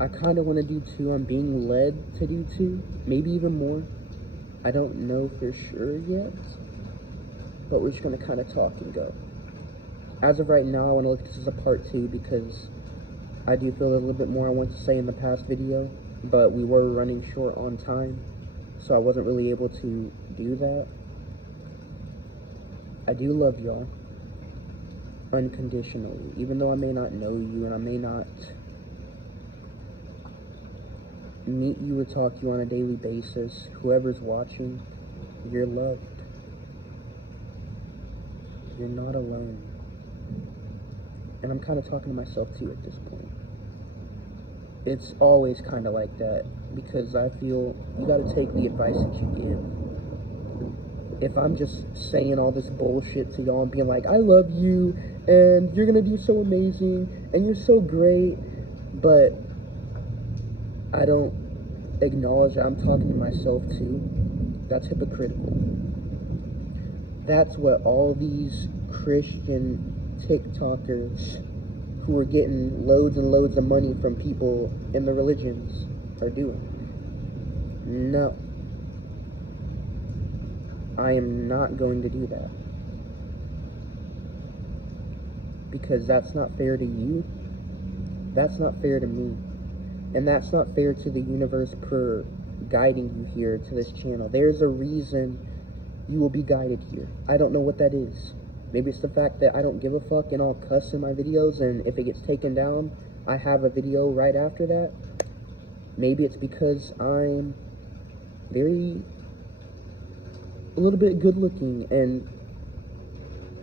I kind of want to do 2. I'm being led to do 2, maybe even more. I don't know for sure yet, but we're just going to kind of talk and go. As of right now, I want to look at this as a part 2 because I do feel a little bit more I want to say in the past video, but we were running short on time, so I wasn't really able to do that. I do love y'all unconditionally, even though I may not know you and I may not meet you or talk to you on a daily basis. Whoever's watching, you're loved. You're not alone. And I'm kind of talking to myself too at this point. It's always kind of like that because I feel you got to take the advice that you give. If I'm just saying all this bullshit to y'all and being like, I love you and you're gonna do so amazing and you're so great, but I don't acknowledge that I'm talking to myself too, that's hypocritical. That's what all these Christian TikTokers who are getting loads and loads of money from people in the religions are doing. No. I am not going to do that. Because that's not fair to you. That's not fair to me. And that's not fair to the universe per guiding you here to this channel. There's a reason you will be guided here. I don't know what that is. Maybe it's the fact that I don't give a fuck and I'll cuss in my videos, and if it gets taken down, I have a video right after that. Maybe it's because I'm a little bit good looking, and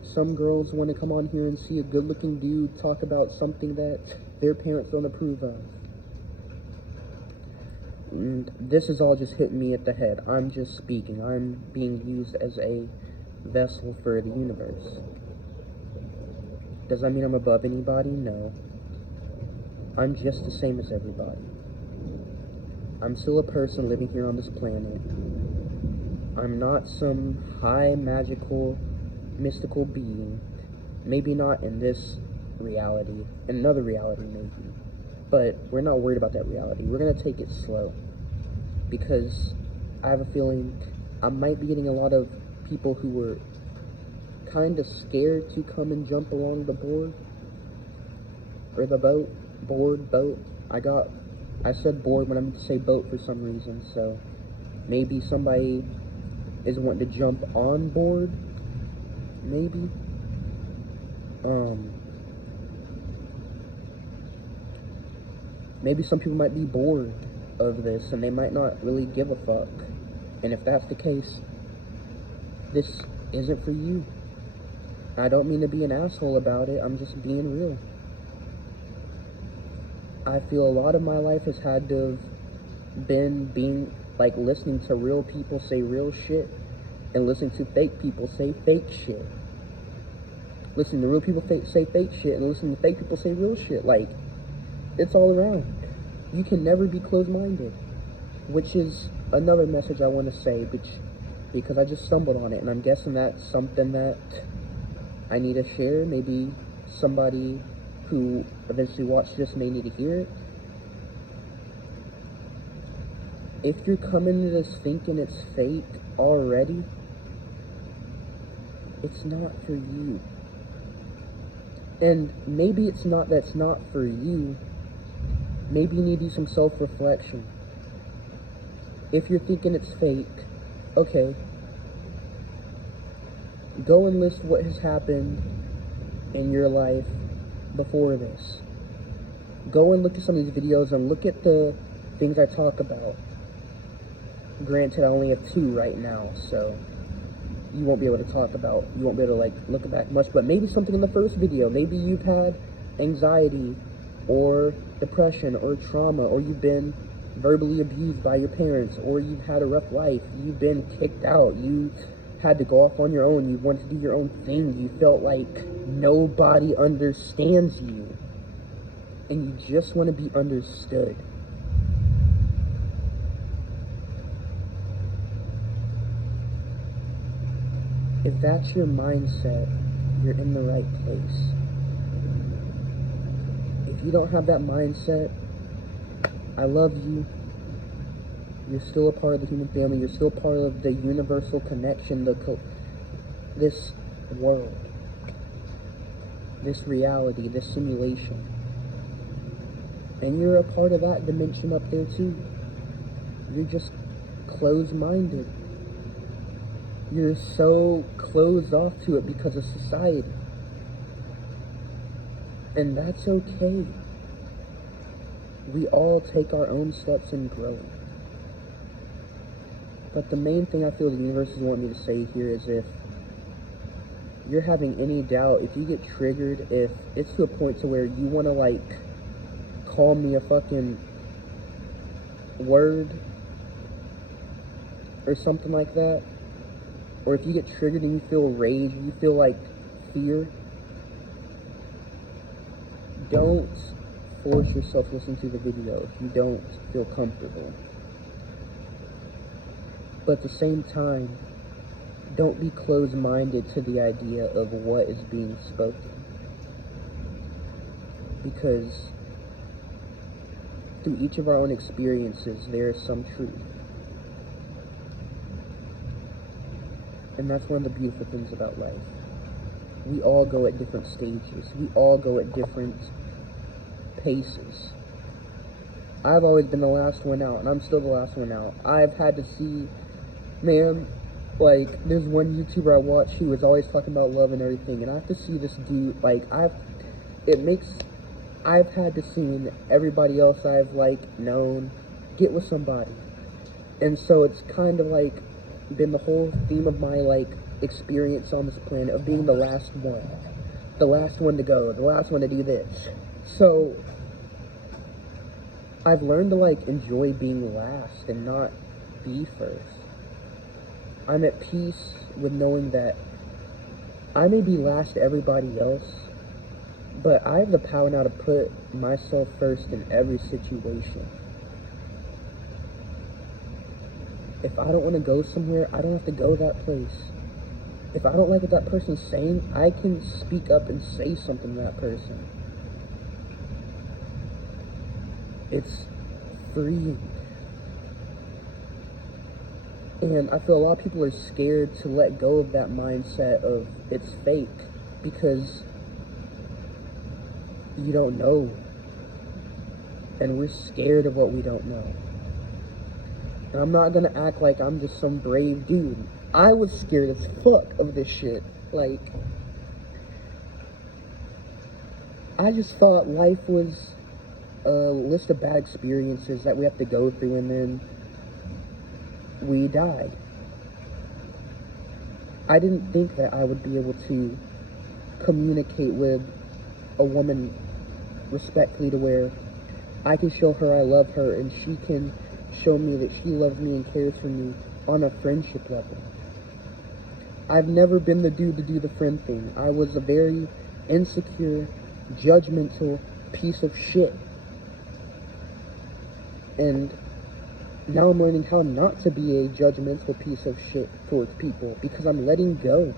some girls want to come on here and see a good looking dude talk about something that their parents don't approve of. And this is all just hitting me at the head. I'm just speaking. I'm being used as a vessel for the universe. Does that mean I'm above anybody? No. I'm just the same as everybody. I'm still a person living here on this planet. I'm not some high, magical, mystical being. Maybe not in this reality. In another reality, maybe. But we're not worried about that reality. We're going to take it slow. Because I have a feeling I might be getting a lot of people who were kind of scared to come and jump along the board. Or the boat. Boat. I said board when I meant to say boat for some reason. So maybe somebody is wanting to jump on board. Maybe. Maybe some people might be bored of this and they might not really give a fuck. And if that's the case, this isn't for you. I don't mean to be an asshole about it, I'm just being real. I feel a lot of my life has had to have been listening to real people say real shit and listening to fake people say fake shit. Listening to real people say fake shit and listening to fake people say real shit. Like, it's all around. You can never be closed-minded, which is another message I want to say, because I just stumbled on it, and I'm guessing that's something that I need to share. Maybe somebody who eventually watched this may need to hear it. If you're coming to this thinking it's fake already, it's not for you. And maybe it's not that's not for you. Maybe you need to do some self-reflection. If you're thinking it's fake, okay, go and list what has happened in your life before this. Go and look at some of these videos and look at the things I talk about. Granted, I only have 2 right now, so you won't be able to talk about, you won't be able to look back much, but maybe something in the first video. Maybe you've had anxiety or depression or trauma, or you've been verbally abused by your parents, or you've had a rough life, you've been kicked out, you had to go off on your own, you wanted to do your own thing, you felt like nobody understands you, and you just want to be understood. If that's your mindset, you're in the right place. If you don't have that mindset, I love you. You're still a part of the human family. You're still part of the universal connection, this world, this reality, this simulation. And you're a part of that dimension up there too. You're just closed-minded. You're so closed off to it because of society. And that's okay. We all take our own steps in growing. But the main thing I feel the universe is wanting me to say here is, if you're having any doubt, if you get triggered, if it's to a point to where you want to, like, call me a fucking word or something like that, or if you get triggered and you feel rage, you feel like fear, don't force yourself to listen to the video if you don't feel comfortable. But at the same time, don't be closed-minded to the idea of what is being spoken. Because through each of our own experiences, there is some truth. And that's one of the beautiful things about life. We all go at different stages. We all go at different paces. I've always been the last one out, and I'm still the last one out. I've had to see, man, like, there's one YouTuber I watch who is always talking about love and everything, and I have to see this dude, like, I've had to see everybody else I've, like, known get with somebody. And so it's kind of, like, been the whole theme of my, like, experience on this planet of being the last one to go, the last one to do this. So I've learned to, like, enjoy being last and not be first. I'm at peace with knowing that I may be last to everybody else, but I have the power now to put myself first in every situation. If I don't want to go somewhere, I don't have to go that place. If I don't like what that person's saying, I can speak up and say something to that person. It's freeing. And I feel a lot of people are scared to let go of that mindset of it's fake, because you don't know. And we're scared of what we don't know. And I'm not gonna act like I'm just some brave dude. I was scared as fuck of this shit. Like, I just thought life was a list of bad experiences that we have to go through and then we die. I didn't think that I would be able to communicate with a woman respectfully to where I can show her I love her and she can show me that she loves me and cares for me on a friendship level. I've never been the dude to do the friend thing. I was a very insecure, judgmental piece of shit. And now I'm learning how not to be a judgmental piece of shit towards people, because I'm letting go.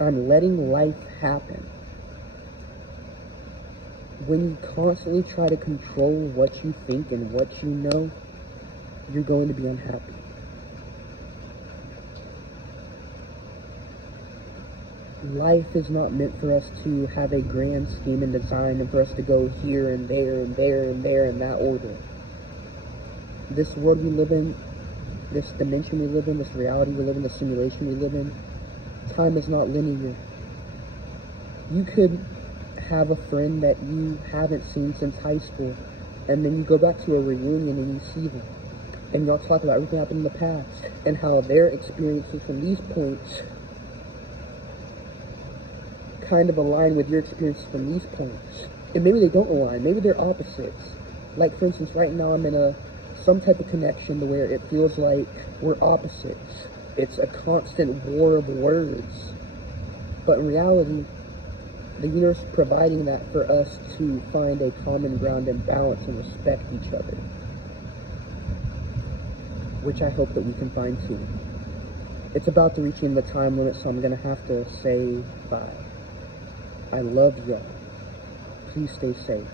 I'm letting life happen. When you constantly try to control what you think and what you know, you're going to be unhappy. Life is not meant for us to have a grand scheme and design and for us to go here and there and there and there in that order. This world we live in, this dimension we live in, this reality we live in, this simulation we live in, time is not linear. You could have a friend that you haven't seen since high school, and then you go back to a reunion and you see them. And y'all talk about everything that happened in the past, and how their experiences from these points kind of align with your experiences from these points. And maybe they don't align, maybe they're opposites. Like, for instance, right now I'm in some type of connection to where it feels like we're opposites. It's a constant war of words. But in reality, the universe is providing that for us to find a common ground and balance and respect each other. Which I hope that we can find too. It's about to reach in the time limit, so I'm gonna have to say bye. I love y'all. Please stay safe.